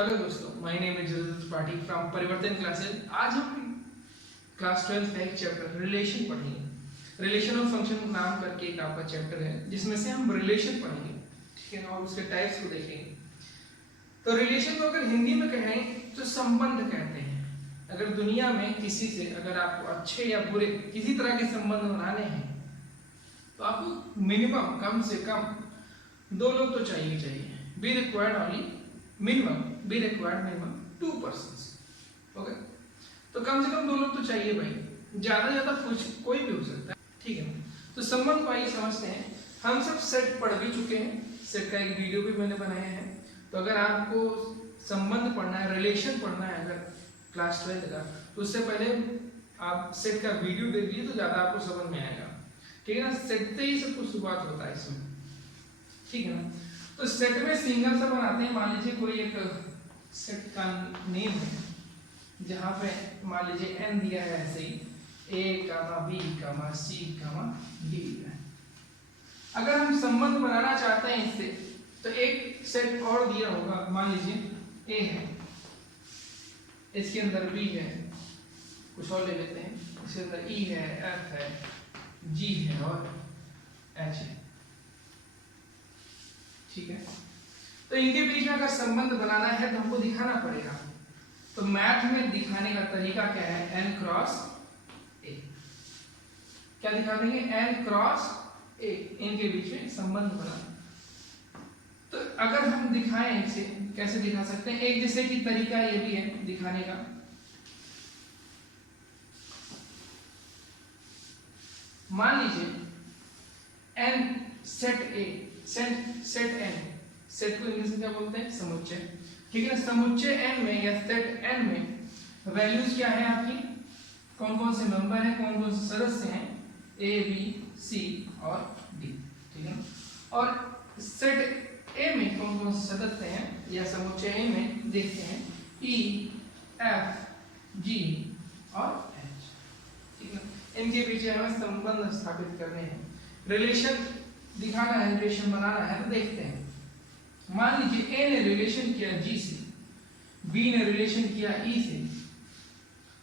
Hello दोस्तों, my name is Jagdish Tripathi from परिवर्तन classes. आज हम क्लास 12 का एक चैप्टर रिलेशन पढ़ेंगे। रिलेशन ऑफ फंक्शन नाम करके एक आपका चैप्टर है जिसमें से हम रिलेशन पढ़ेंगे, ठीक है ना, और उसके टाइप्स को देखेंगे। तो रिलेशन को अगर हिंदी में कहें तो संबंध कहते हैं। अगर दुनिया में किसी से अगर आपको अच्छे या बुरे किसी तरह के संबंध बनाने हैं तो आपको मिनिमम कम से कम दो लोग तो चाहिए। Be required only minimum be required minimum 2 persons। Okay, तो कम से कम दो लोग तो चाहिए भाई, ज्यादा कुछ कोई भी हो सकता है, ठीक है ना। तो संबंध को आइए समझते हैं। हम सब सेट पढ़ भी चुके हैं, सेट का एक वीडियो भी मैंने बनाया है। तो अगर आपको संबंध पढ़ना है, रिलेशन पढ़ना है अगर क्लास 12 का, तो उससे पहले आप सेट का वीडियो देख लीजिए तो ज्यादा आपको समझ में आएगा, ठीक है ना। सेट से ही सब कुछ शुरुआत होता है इसमें, ठीक है ना। तो सेट में सिंगल सा बनाते हैं। मान लीजिए कोई एक सेट का नेम है जहां पे मान लीजिए n दिया है, ऐसे ही a, b, c, d है। अगर हम संबंध बनाना चाहते हैं इससे तो एक सेट और दिया होगा। मान लीजिए a है, इसके अंदर b है, कुछ और ले लेते हैं, इसके अंदर e है, f है, g है और h है, ठीक है। तो इनके बीच में अगर संबंध बनाना है तो हमको दिखाना पड़ेगा। तो मैथ में दिखाने का तरीका क्या है? n cross a। क्या दिखा देंगे? n क्रॉस a, इनके बीच में संबंध बना। तो अगर हम दिखाएं इसे, कैसे दिखा सकते हैं? एक जैसे कि तरीका ये भी है दिखाने का। मान लीजिए n set a, set n, set को इंग्लिश में क्या बोलते हैं? समुच्चय, ठीक है ना। समुच्चय n में या सेट n में वैल्यूज क्या है आपकी? कौन कौन से मेंबर हैं, कौन कौन से सदस्य हैं? a, b, c और d, ठीक है ना। और सेट a में कौन कौन से सदस्य हैं या समुच्चय a में देखते हैं e, f, g और h, ठीक है। इनके पीछे हमें संबंध स्थापित करने हैं, रिलेशन दिखाना है, रिलेशन बनाना है। तो देखते हैं, मान लीजिए a ने रिलेशन किया g से, b ने रिलेशन किया e से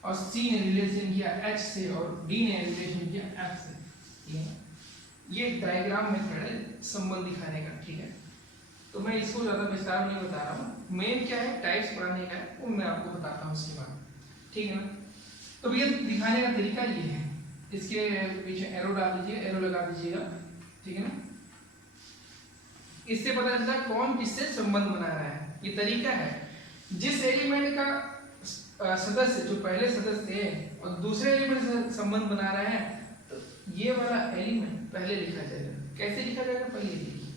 और c ने रिलेशन किया h से और d ने रिलेशन किया f से, ठीक है। ये डायग्राम मेथड है संबंध दिखाने का, ठीक है। तो मैं इसको ज्यादा विस्तार नहीं बता रहा हूँ, मेन क्या है टाइप्स पढ़ाने का है वो मैं आपको बताता हूँ उसके बाद, ठीक है ना। तो भैया दिखाने का तरीका ये है, इसके पीछे एरो डाल दीजिए, एरो लगा दीजिएगा, ठीक है ना। इससे पता चलता है कौन किससे संबंध बना रहा है। ये तरीका है, जिस एलिमेंट का सदस्य जो पहले सदस्य है और दूसरे एलिमेंट से संबंध बना रहा है, तो ये वाला एलिमेंट पहले लिखा जाएगा। कैसे लिखा जाएगा? पहले लिखिए।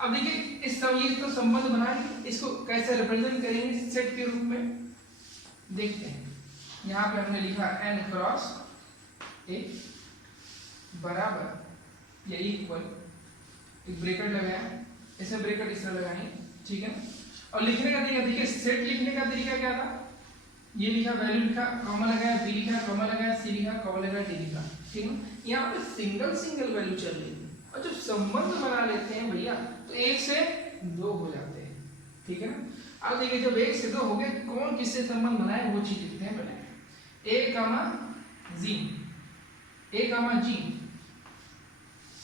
अब देखिए इस तो संबंध बनाएंगे, इसको कैसे रिप्रेजेंट करेंगे सेट के रूप में, देखते हैं। यहाँ पे हमने लिखा n क्रॉस a बराबर या इक्वल, एक ब्रैकेट लगाया, इसमें ब्रैकेट इस तरह लगाएंगे, ठीक है। और लिखने का तरीका देखिए, सेट लिखने का तरीका क्या था? ये लिखा, वैल्यू लिखा, कॉमा लगाया, b लिखा, कॉमा लगाया, c लिखा, कॉमा लगाया, d लिखा, ठीक है। यहाँ पे सिंगल वैल्यू चल रही है और जब संबंध बना लेते हैं भैया तो एक से दो हो जाते हैं, ठीक है ना। अब देखिए जब एक से दो हो गए, कौन किससे संबंध बनाए वो चीज लिखते हैं पहले। a comma g, a comma g,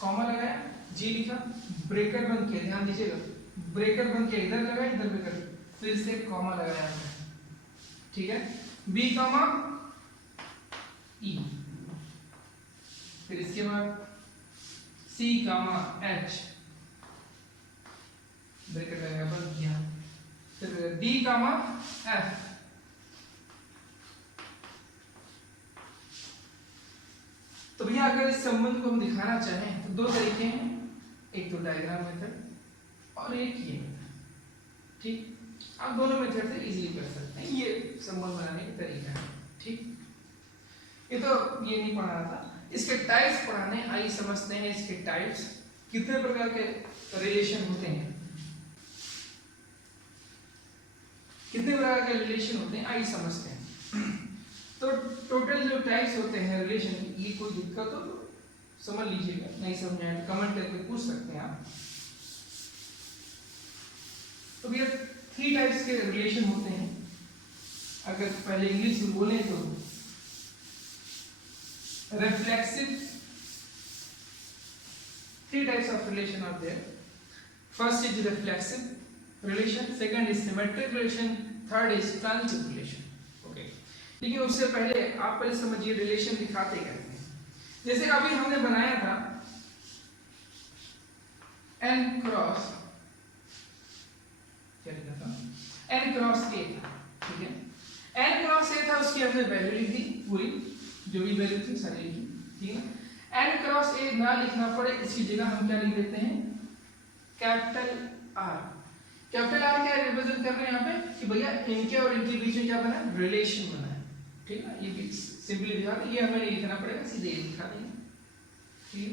comma लगाया, g लिखा, ब्रैकेट बंद किया, ध्यान दीजिएगा, ब्रैकेट बंद किया, इधर लगाया, इधर ब्रैकेट, फिर से कॉमा लगाया, ठीक है। b कामा e, फिर इसके बाद c कामा h, ब्रैकेट लगाया, बंद किया, फिर d कामा f, तो भैया अगर इस संबंध को हम दिखाना चाहें तो दो तरीके हैं, एक तो डायग्राम मेथड और एक ये मेथड, ठीक। आप दोनों मेथड से इजीली कर सकते हैं, ये संबंध बनाने का तरीका है, ठीक। ये तो ये नहीं पढ़ा था, इसके टाइप्स पढ़ाने, आइए समझते हैं इसके टाइप्स, कितने प्रकार के रिलेशन होते हैं, कितने प्रकार के रिलेशन होते हैं, आइए समझते हैं। तो टोटल जो टाइप्स होते हैं रिलेशन, ये कोई दिक्कत हो तो समझ लीजिएगा, नहीं समझ आए तो कमेंट करके पूछ सकते हैं आप। तो भैया 3 3 टाइप्स के रिलेशन होते हैं। अगर पहले इंग्लिश में बोलें तो reflexive, 3 types of relation are there. First is reflexive relation, second is symmetric relation, third is transitive relation. Okay. लेकिन उससे पहले आप पहले समझिए रिलेशन दिखाते कैसे हैं। जैसे अभी हमने बनाया था n क्रॉस, क्या लिखा था, n क्रॉस a था, ठीक है। n क्रॉस a था, उसकी हमने वैल्यू लिख दी पूरी, जो भी वैल्यू थी सारी लिखी, ठीक है। n क्रॉस a ना लिखना पड़े इसकी जगह हम क्या लिख देते हैं, कैपिटल R। कैपिटल R क्या रिप्रेजेंट कर रहे हैं यहाँ पे कि भैया इनके और इनके बीच में क्या बना है, रिलेशन बना है, ठीक है। ये भी सिंपली लिखा, ये हमें नहीं लिखना पड़ेगा, सीधे लिखा देंगे, ठीक है।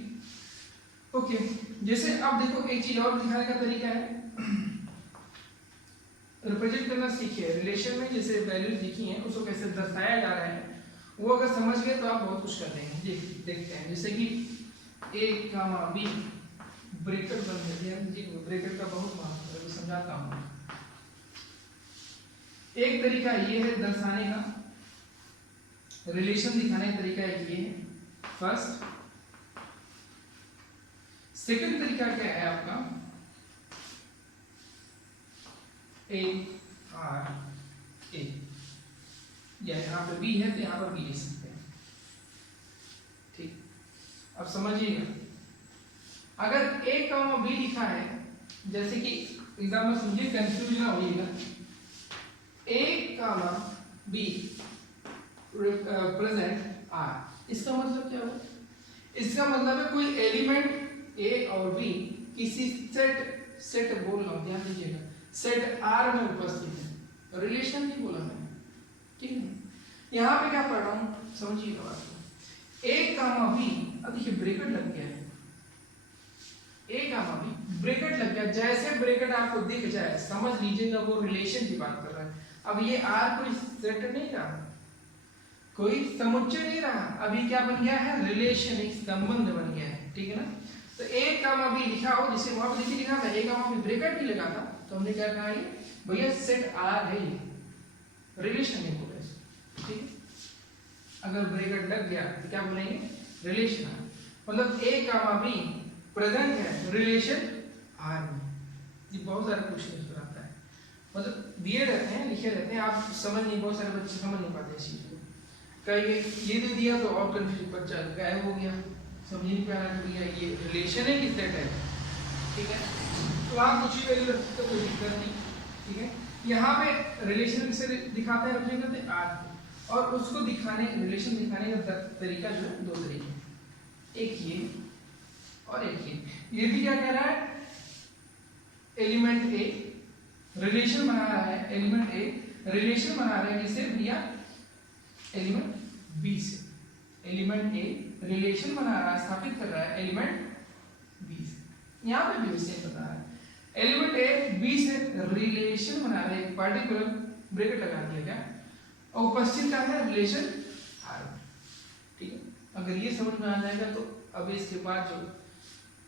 ओके, जैसे अब देखो एक चीज और दिखाने का तरीका है, रिप्रेजेंट करना सीखिए रिलेशन में, जैसे वैल्यू लिखी है उसको कैसे दर्शाया जा रहा है, वो अगर समझ गए तो आप बहुत कुछ कर लेंगे। देखते हैं, जैसे कि a, b ब्रैकेट बन गया, ब्रैकेट का बहुत महत्व है, समझाता हूँ। एक तरीका ये है दर्शाने का, रिलेशन दिखाने का तरीका एक ये है, फर्स्ट। सेकंड तरीका क्या है आपका, a r a, या यहाँ पे b है तो यहाँ पर b लिख सकते हैं, ठीक। अब समझिएगा, अगर a कॉमा b लिखा है, जैसे कि एग्जाम्पल समझिए, कंफ्यूज ना होइएगा, a comma b present r, इसका मतलब क्या हुआ, इसका मतलब है कोई एलिमेंट a और b किसी सेट बोल रहा हूं, ध्यान दीजिएगा, सेट R में उपस्थित है, रिलेशन नहीं बोला मैंने, ठीक है। यहाँ पे क्या पढ़ रहा हूँ समझिएगा बात को, a कामा b, अब देखिए ब्रैकेट लग गया है, a कामा b ब्रैकेट लग गया, जैसे ब्रैकेट आपको दिख जाए समझ लीजिएगा वो रिलेशन की बात कर रहा है। अब ये R कोई सेट नहीं रहा, कोई समुच्चय नहीं रहा, अभी क्या बन गया है, रिलेशन, एक संबंध बन गया है, ठीक है ना। तो a कामा b लिखा हो, जैसे वहां पर देखिए लिखा था a कामा b, ब्रैकेट नहीं लगा था, तो हमने क्या कहा, ये भैया सेट R है, ये रिलेशन नहीं बोला, ठीक है। अगर ब्रैकेट लग गया तो क्या बोलेंगे, रिलेशन है, मतलब a कामा b प्रेजेंट है रिलेशन R में। ये बहुत सारे क्वेश्चन पर आता है, मतलब दिए रहते हैं, लिखे रहते हैं, आप समझ नहीं, बहुत सारे बच्चे समझ नहीं पाते इस चीज को, कहीं ये दे दिया तो और कंफ्यूज बच्चा गायब हो गया, समझ नहीं पा रहा कि ये रिलेशन है कि सेट है, ठीक है। तो आप कुछ भी वैल्यू रखते तो कोई दिक्कत नहीं, ठीक है। यहाँ पे रिलेशन से दिखाते हैं, रिप्रेजेंट करते हैं R, और उसको दिखाने, रिलेशन दिखाने का तरीका जो है 2 तरीके, एक ये और एक ये भी क्या कह रहा है, एलिमेंट A रिलेशन बना रहा है, एलिमेंट A रिलेशन बना रहा है किससे भैया, एलिमेंट B से, एलिमेंट A रिलेशन बना रहा है, स्थापित कर रहा है एलिमेंट B से, यहाँ पे भी सेम बता रहा है, एलिमेंट A B से रिलेशन बना रहा है, एक पार्टिकुलर ब्रैकेट लगा दिया गया, और उपस्थित का है रिलेशन R, ठीक है। अगर ये समझ में आ जाएगा तो अब इसके बाद जो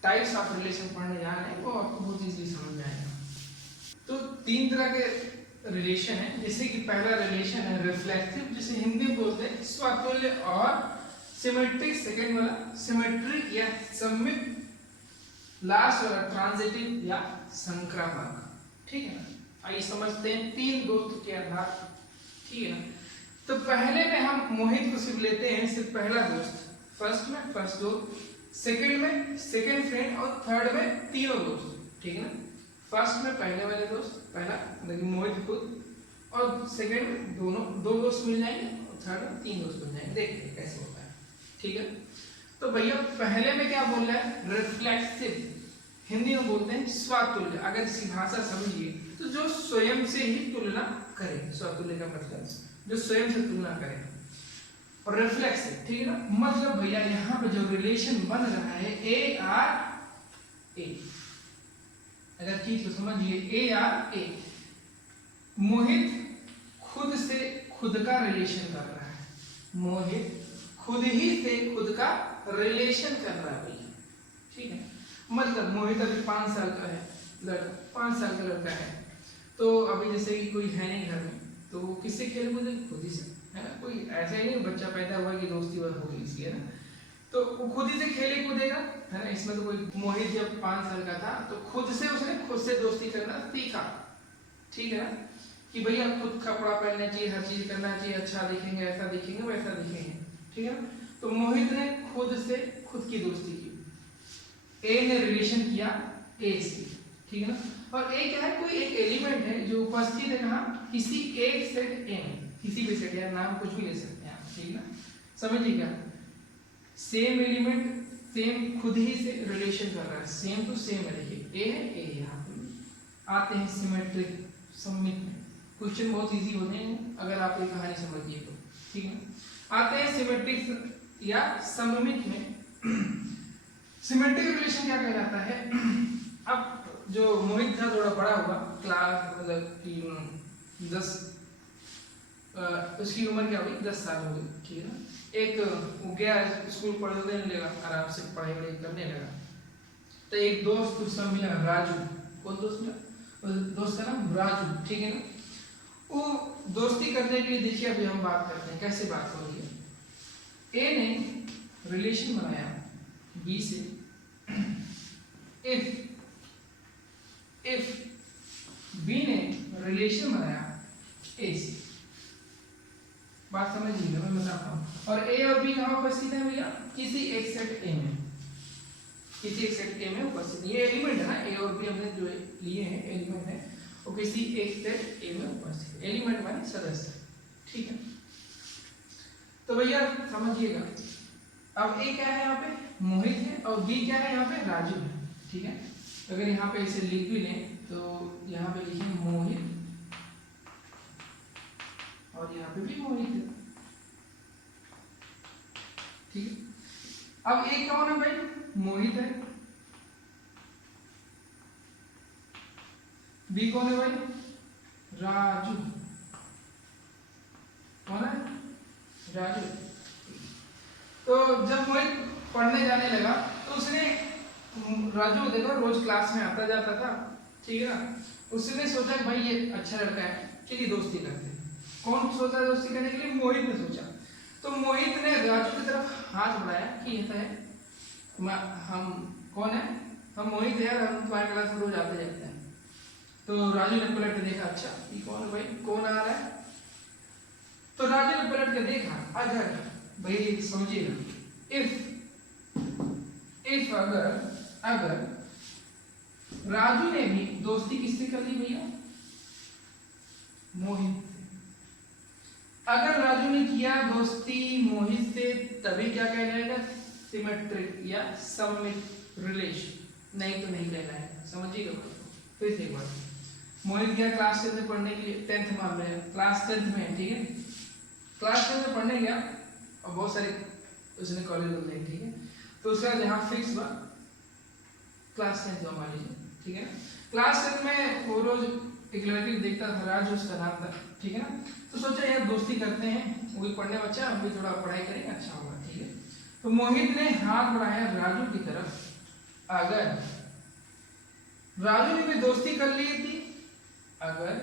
टाइप्स ऑफ रिलेशन पढ़ने जा रहे हैं वो आपको बहुत इजीली समझ में आएगा। तो 3 तरह के रिलेशन है, जैसे कि पहला रिलेशन है रिफ्लेक्सिव, जिसे हिंदी में बोलते हैं स्वतुल्य, और सिमेट्रिक सेकंड वाला सिमेट्रिक या सममित, लास्ट वाला ट्रांजिटिव या संक्रामक, ठीक है ना। आइए समझते हैं 3 दोस्त के आधार, ठीक है ना। तो पहले में हम मोहित को सिर्फ लेते हैं, सिर्फ पहला दोस्त, फर्स्ट में फर्स्ट दोस्त, सेकंड में सेकंड फ्रेंड, और थर्ड में तीनों दोस्त, ठीक है ना। फर्स्ट में पहले वाले दोस्त, पहला लेकिन मोहित खुद, और सेकंड में दो दोस्त मिल जाएंगे, और थर्ड में 3 दोस्त मिल जाएंगे, देखते हैं कैसे होता है, ठीक है। तो भैया पहले में क्या बोल रहा है, रिफ्लेक्सिव, हिंदी में बोलते हैं स्वतुल्य। अगर इसकी भाषा समझिए तो जो स्वयं से ही तुलना करे, स्वतुल्य का मतलब जो स्वयं से तुलना करे, और रिफ्लेक्सिव, ठीक है ना। मतलब भैया यहाँ पे जो रिलेशन बन रहा है ए आर ए, अगर चीज को समझिए, ए आर ए, मोहित खुद से खुद का रिलेशन कर रहा है, मोहित खुद ही से खुद का रिलेशन कर रहा है भैया, ठीक है। मतलब मोहित अभी 5 साल का है लड़का, 5 साल का लड़का है, तो अभी जैसे कि कोई है नहीं घर में, तो वो किससे खेल कूदे? खुद ही से, है ना। कोई ऐसा ही नहीं बच्चा पैदा हुआ कि दोस्ती हो गई इसकी, है ना। तो वो खुद ही से खेले कूदेगा, है ना। इसमें तो कोई मोहित जब 5 साल का था तो खुद से दोस्ती करना सीखा, ठीक है ना। कि भैया खुद कपड़ा पहनना चाहिए, हर चीज करना चाहिए, अच्छा दिखेंगे, ऐसा दिखेंगे, वैसा दिखेंगे, ठीक है ना। तो मोहित ने खुद से खुद की दोस्ती की, ए ने रिलेशन किया ए से, ठीक है ना। और ए क्या है? कोई एक एलिमेंट है जो उपस्थित है कहाँ? किसी एक सेट ए में, किसी भी सेट, या नाम कुछ भी ले सकते हैं आप, ठीक है ना। समझिए क्या, सेम एलिमेंट सेम खुद ही से रिलेशन कर रहा है, सेम टू सेम है। देखिए ए है, ए यहाँ पे आते हैं सिमेट्रिक सममित में। क्वेश्चन बहुत इजी होते हैं अगर आप ये कहानी समझिए तो, ठीक है। आते हैं सिमेट्रिक या सममित में। सिमेट्रिक रिलेशन क्या कहलाता है? अब जो मोहित था थोड़ा बड़ा हुआ, क्लास मतलब कि 10 उसकी उम्र क्या हुई? 10 साल हो गई, ठीक है ना। एक वो गया स्कूल पढ़ने लगा, आराम से पढ़ाई वढ़ाई करने लगा। तो एक दोस्त उसका मिला, राजू। कौन दोस्त मिला? दोस्त का नाम राजू, ठीक है ना। वो दोस्ती करने के लिए देखिए अभी हम बात करते हैं कैसे बात हो रही है। ए ने रिलेशन बनाया बी से, इफ बी ने रिलेशन बनाया ए से। बात समझिएगा, मैं बताता हूँ। और ए और बी कहाँ उपस्थित है भैया? किसी एक सेट ए में, किसी एक सेट ए में उपस्थित। ये एलिमेंट है ना, ए और बी हमने जो लिए हैं एलिमेंट है, वो किसी एक सेट ए में उपस्थित। एलिमेंट माने सदस्य, ठीक है। तो भैया समझिएगा, अब ए क्या है यहाँ पे? मोहित है, और बी क्या है यहाँ पे? राजू है, ठीक है। अगर यहाँ पे इसे लिख भी लें तो यहाँ पे लिखें मोहित, और यहाँ पे भी मोहित है, ठीक है। अब ए कौन है भाई? मोहित है। बी कौन है भाई? राजू। कौन है? राजू। तो जब मोहित पढ़ने जाने लगा तो उसने, राजू देखो रोज क्लास में आता जाता था, ठीक है ना। उसने सोचा कि भाई ये अच्छा लड़का है, चलिए दोस्ती करते हैं। कौन सोचा दोस्ती करने के लिए? मोहित ने सोचा। तो मोहित ने राजू की तरफ हाथ बढ़ाया कि ये है हम कौन है? हम मोहित है, हम तुम्हारे क्लास में रोज आते जाते हैं। तो राजू ने पलट के देखा, अच्छा ये कौन है भाई, कौन आ रहा है? तो राजू ने पलट के देखा, अगर भाई समझिएगा, इफ अगर राजू ने भी दोस्ती किससे कर ली भैया? मोहित से। अगर राजू ने किया दोस्ती मोहित से, तभी क्या कहलाएगा? सिमेट्रिक या सममित रिलेशन, नहीं तो नहीं कहलाएगा। समझिएगा फिर से एक बार। मोहित गया क्लास 10 में पढ़ने के लिए, 10th मान रहे हैं, क्लास 10th में, ठीक है। क्लास 10 में पढ़ने गया और बहुत सारे उसने कॉलेज में गए, ठीक है। तो उसका जहाँ फिक्स हुआ क्लास 10th मान लीजिए, ठीक है। क्लास 10 में वो रोज एक लड़की देखता था, राजू उसका नाम था, ठीक है ना। तो सोचा यार दोस्ती करते हैं, वो भी पढ़ने बच्चा, हम भी थोड़ा पढ़ाई करेंगे, अच्छा होगा, ठीक है। तो मोहित ने हाथ बढ़ाया राजू की तरफ। अगर राजू ने भी दोस्ती कर ली थी, अगर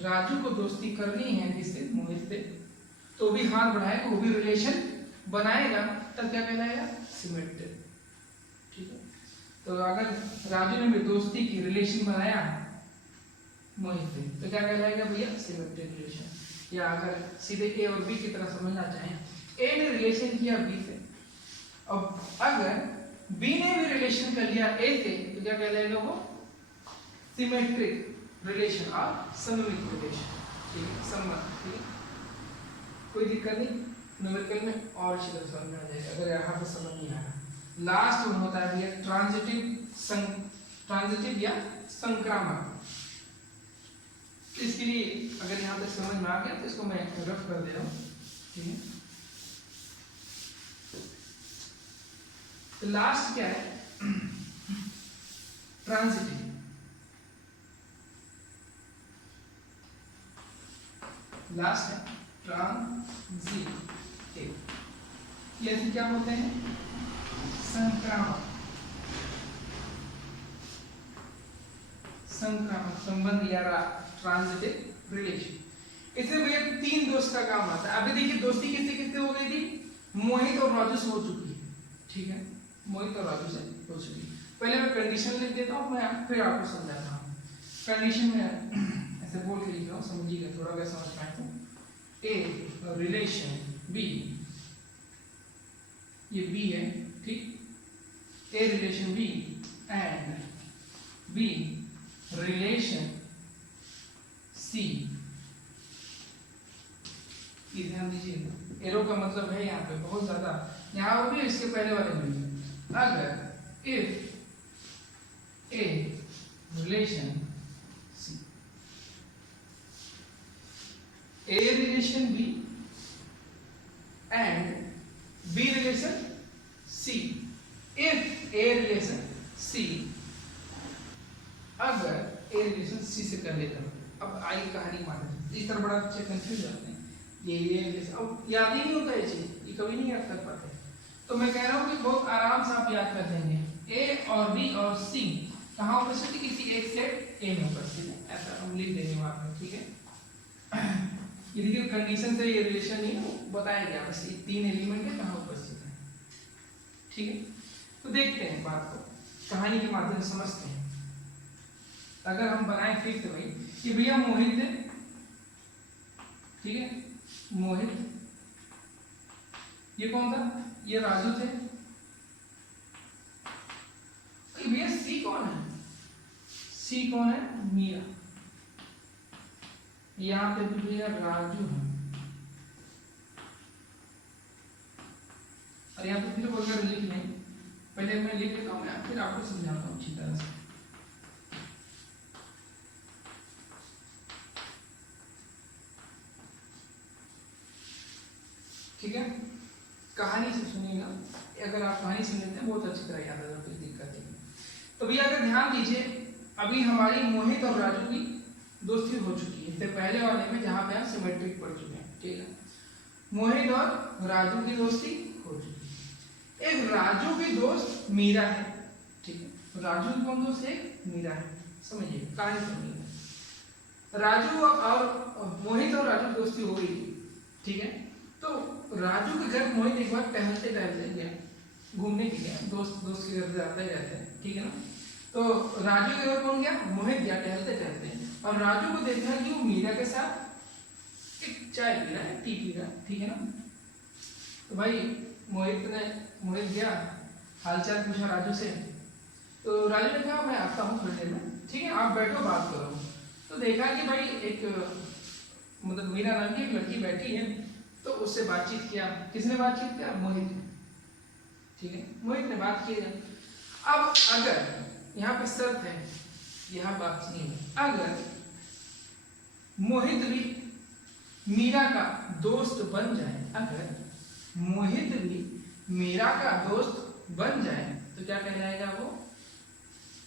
राजू को दोस्ती करनी है किससे? मोहित से, तो भी हाथ बढ़ाएगा, वो भी रिलेशन बनाएगा, तब क्या कहलाएगा? सिमेट्रिक, ठीक है। तो अगर राजू ने भी दोस्ती की, रिलेशन बनाया मोहित से, तो क्या कहलाएगा भैया? Symmetric relation. या अगर सीधे ए और बी की तरह समझना चाहें, ए ने रिलेशन किया बी से, अब अगर बी ने भी रिलेशन कर लिया ए से, तो क्या कहलाएगा वो? सिमेट्रिक रिलेशन और सममित रिलेशन, ठीक है, सम्मत, ठीक है। कोई दिक्कत नहीं, न्यूमेरिकल में और अच्छी तरह समझ में आ जाएगा अगर यहाँ पे समझ नहीं आ रहा। लास्ट में होता है भैया ट्रांजिटिव या संक्रामक। इसके लिए अगर यहाँ तक समझ में आ गया तो इसको मैं रफ कर दे रहा हूँ, ठीक है। तो लास्ट क्या है? ट्रांजिटिव। लास्ट है ट्रांजिटिव। ये क्या होते हैं? संक्रामक। संक्रामक संबंध या ट्रांजिटिव रिलेशन। इसमें भैया 3 दोस्त का काम आता है। अभी देखिए दोस्ती किससे किससे हो गई थी, मोहित और राजू से हो चुकी है, ठीक है, मोहित और राजू से हो चुकी है। पहले मैं कंडीशन लिख देता हूँ, मैं फिर आपको समझाता हूँ। कंडीशन में ऐसे बोल के लिख रहा हूँ, समझिएगा थोड़ा सा समझ पाए तो। ए रिलेशन बी, ये बी है, ठीक, A relation B and B relation C. ध्यान दीजिए, एरो का मतलब है यहाँ पे बहुत ज्यादा, यहाँ भी इसके पहले वाले में अगर if A relation C, A relation B and B relation C, if A relation C, अगर ए रिलेशन सी से कर लेता हूँ। अब आई कहानी माने इस तरह बड़ा अच्छे कंफ्यूज जाते हैं, ये अब याद ही नहीं होता है चीज, ये कभी नहीं याद कर पाते। तो मैं कह रहा हूँ कि बहुत आराम से आप याद कर देंगे। ए और बी और सी कहाँ उपस्थित है, किसी एक सेट ए में उपस्थित है, ऐसा हम लिख देंगे वहां पर, ठीक है। ये देखिए कंडीशन से ये रिलेशन नहीं बताया गया, बस ये 3 एलिमेंट है कहाँ उपस्थित है, ठीक है। तो देखते हैं बात को, कहानी के माध्यम से समझते हैं। अगर हम बनाए फिर से भाई, ये भैया मोहित है, ठीक है, मोहित, ये कौन था, ये राजू थे, भैया सी कौन है, सी कौन है, मीरा। यहाँ पे भी भैया राजू है, और यहाँ पे फिर वगैरह लिख लें, पहले मैं लिख लेता हूँ, फिर आपको समझाता हूँ अच्छी तरह से। ठीक है, कहानी से सुनिएगा, अगर आप कहानी सुन लेते हैं बहुत अच्छी तरह याद आएगा, कोई दिक्कत नहीं। तो भैया अगर ध्यान दीजिए, अभी हमारी मोहित और राजू की दोस्ती हो चुकी है, इससे पहले वाले में जहाँ पे हम सिमेट्रिक पढ़ चुके हैं, ठीक है। मोहित और राजू की दोस्ती हो चुकी है। एक राजू की दोस्त मीरा है, ठीक है, राजू की कौन दोस्त है, मीरा है, समझिए कहानी सुनिएगा। राजू और मोहित और राजू दोस्ती हो गई, ठीक है। तो राजू के घर मोहित एक बार टहलते टहलते गया, घूमने के गया, दोस्त के घर जाते रहते हैं, ठीक है ना। तो राजू के घर कौन गया, मोहित गया टहलते टहलते, और राजू को देखा कि वो मीरा के साथ एक चाय पी रहा है, टी पी रहा है, ठीक है ना। तो भाई मोहित गया, हालचाल पूछा राजू से, तो राजू ने कहा मैं आता हूँ थोड़ी देर में, ठीक है, आप बैठो बात करो। तो देखा कि भाई एक मतलब मीरा नाम की एक लड़की बैठी है, तो उससे बातचीत किया। किसने बातचीत किया, मोहित, ठीक है, मोहित ने बात की। अब अगर यहाँ पे शर्त है, यहाँ बात नहीं है, अगर मोहित भी मीरा का दोस्त बन जाए, अगर मोहित भी मीरा का दोस्त बन जाए, तो क्या कहलाएगा वो,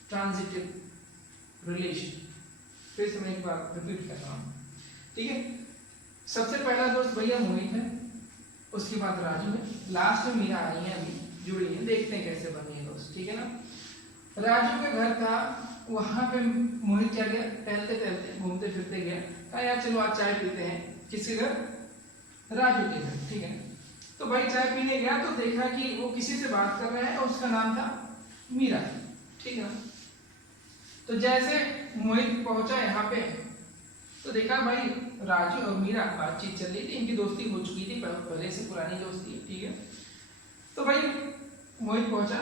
ट्रांजिटिव रिलेशन। फिर से मैं एक बार रिपीट कर रहा हूँ, ठीक है। सबसे पहला दोस्त भैया मोहित है, उसके बाद राजू है, लास्ट में मीरा आ रही है, अभी जुड़ी है, देखते हैं कैसे बनी है दोस्त, ठीक है ना। राजू के घर था, वहां पे मोहित क्या गया, टहलते टहलते घूमते फिरते गया, कहा यार चलो आज चाय पीते हैं, किसके घर, राजू के घर, ठीक है। तो भाई चाय पीने गया तो देखा कि वो किसी से बात कर रहा है, और उसका नाम था मीरा, ठीक है ना। तो जैसे मोहित पहुंचा यहाँ पे, तो देखा भाई राजू और मीरा बातचीत चल रही थी, इनकी दोस्ती हो चुकी थी, पहले से पुरानी दोस्ती है, ठीक है। तो भाई मोहित पहुंचा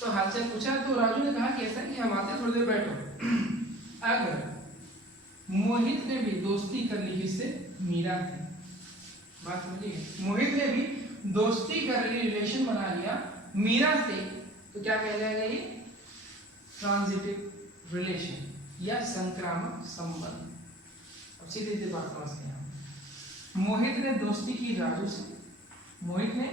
तो हालचाल पूछा, तो राजू ने कहा कि ऐसा कि हम आते थोड़ी देर बैठो। अगर मोहित ने भी दोस्ती कर ली किससे, मीरा से, बात समझिए, मोहित ने भी दोस्ती का रिलेशन बना लिया मीरा से, तो क्या कहलाएगा ये, ट्रांजिटिव रिलेशन या संक्रामक संबंध। अब सीधे सीधे बात समझते हैं। मोहित ने दोस्ती की राजू से, मोहित ने,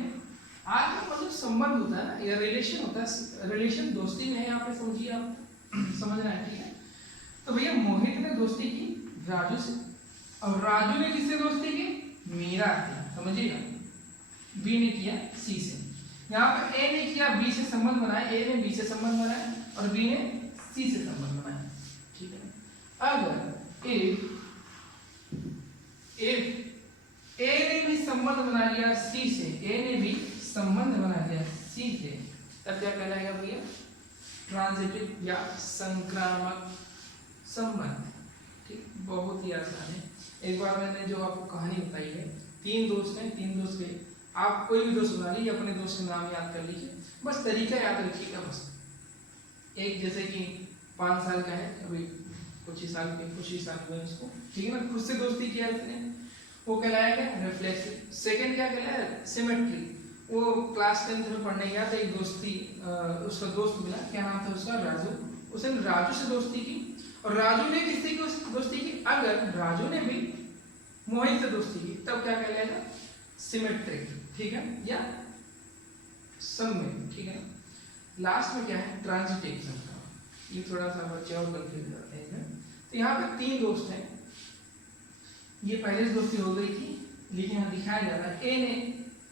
आज मतलब संबंध होता है ना, या रिलेशन होता है, रिलेशन दोस्ती में यहाँ पे समझिए, आप समझना है, ठीक है। तो भैया मोहित ने दोस्ती की राजू से, और राजू ने किससे दोस्ती की, मीरा से, समझिएगा। बी ने किया सी से, यहाँ पे ए ने किया बी से संबंध बनाया, ए ने बी से संबंध बनाया, और बी ने सी से संबंध बनाया, अगर इफ ए ने भी संबंध बना लिया सी से, ए ने भी संबंध बना लिया सी से, तब क्या कहलाएगा भैया? ट्रांजिटिव या संक्रामक संबंध। ठीक, बहुत ही आसान है। एक बार मैंने जो आपको कहानी बताई है, तीन दोस्त हैं, तीन दोस्त के, आप कोई भी दोस्त बना लीजिए, अपने दोस्त का नाम याद कर लीजिए, बस तरीका याद रखिएगा बस। एक जैसे कि 5 साल का है, अभी कुछ ही साल हुए उसको, ठीक है ना, खुद से दोस्ती किया इसने, वो कहलाएगा रिफ्लेक्सिव। सेकंड क्या कहलाएगा? सिमेट्री। वो क्लास 10th में पढ़ने गया था, एक दोस्ती उसका दोस्त मिला, क्या नाम था उसका? राजू। उसने राजू से दोस्ती की, और राजू ने किससे की दोस्ती की? अगर राजू ने भी मोहित से दोस्ती की, तब क्या कहलाएगा? सिमेट्रिक, ठीक है, या सममित, ठीक है। लास्ट में क्या है? ट्रांजिटिव। ये थोड़ा सा बच्चे और कंफ्यूज करते हैं। तो यहाँ पे तीन दोस्त हैं, ये पहले से दोस्ती हो गई थी, लेकिन यहाँ दिखाया जा रहा है ए ने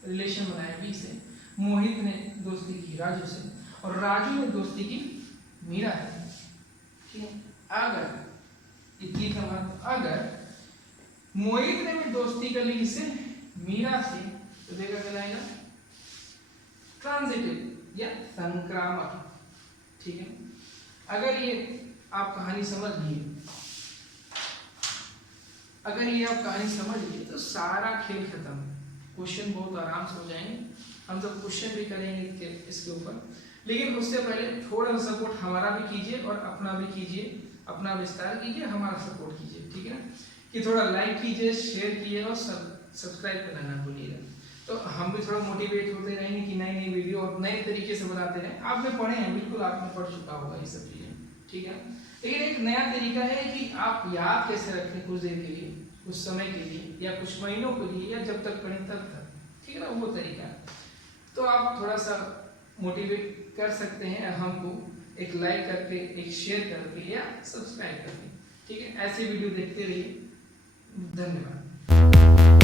रिलेशन बनाया बी से, मोहित ने दोस्ती की राजू से, और राजू ने दोस्ती की मीरा से, ठीक है। अगर मोहित ने भी दोस्ती कर ली इससे, मीरा से, तो देखा कहलाएगा ट्रांजिटिव या संक्रामक, ठीक है। अगर ये आप कहानी समझ लिए, तो सारा खेल खत्म। क्वेश्चन बहुत आराम से हो जाएंगे, हम सब क्वेश्चन भी करेंगे इसके ऊपर, लेकिन उससे पहले थोड़ा सा सपोर्ट हमारा भी कीजिए और अपना भी कीजिए, अपना विस्तार कीजिए, हमारा सपोर्ट कीजिए, ठीक है ना, कि थोड़ा लाइक कीजिए, शेयर कीजिए और सब्सक्राइब करना ना भूलिएगा। तो हम भी थोड़ा मोटिवेट होते रहेंगे कि नई नई वीडियो और नए तरीके से बनाते रहें। आपने पढ़े हैं, बिल्कुल आपने पढ़ चुका होगा ये सब चीजें, ठीक है, लेकिन एक नया तरीका है कि आप याद कैसे रखें कुछ देर के लिए, कुछ समय के लिए, या कुछ महीनों के लिए, या जब तक पढ़ें तब तक, ठीक है ना, वो तरीका। तो आप थोड़ा सा मोटिवेट कर सकते हैं हमको, एक लाइक करके, एक शेयर करके, या सब्सक्राइब करके, ठीक है। ऐसे वीडियो देखते रहिए। धन्यवाद।